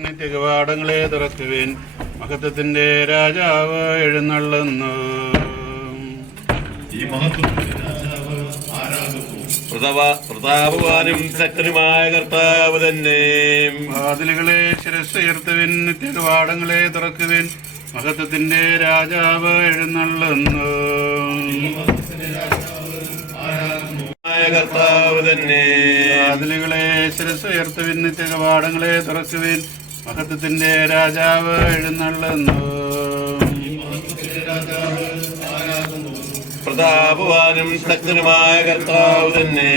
നിത്യകവാടങ്ങളെ തുറക്കുവിൻ, മഹത്വത്തിന്റെ രാജാവ് എഴുന്നള്ളുന്നു. ഈ മഹത്വത്തിന്റെ രാജാവ് ആരാകുന്നു? പ്രതാപവാനും ശക്തനുമായ കർത്താവ് തന്നെ. വാതിലുകളെ ശിരസ്സുയർത്തുവിൻ, നിത്യകവാടങ്ങളെ തുറക്കുവിൻ, മഹത്വത്തിന്റെ രാജാവ് എഴുന്നള്ളുന്നു. കർത്താവ് തന്നെ. വാതിലുകളെ ശിരസ്സുയർത്തുവിൻ, നിത്യകവാടങ്ങളെ തുറക്കുവിൻ, മഹത്വത്തിന്റെ രാജാവ് എഴുന്നള്ളുന്നു. പ്രതാപവാനും ശക്തനുമായ കർത്താവ് തന്നെ.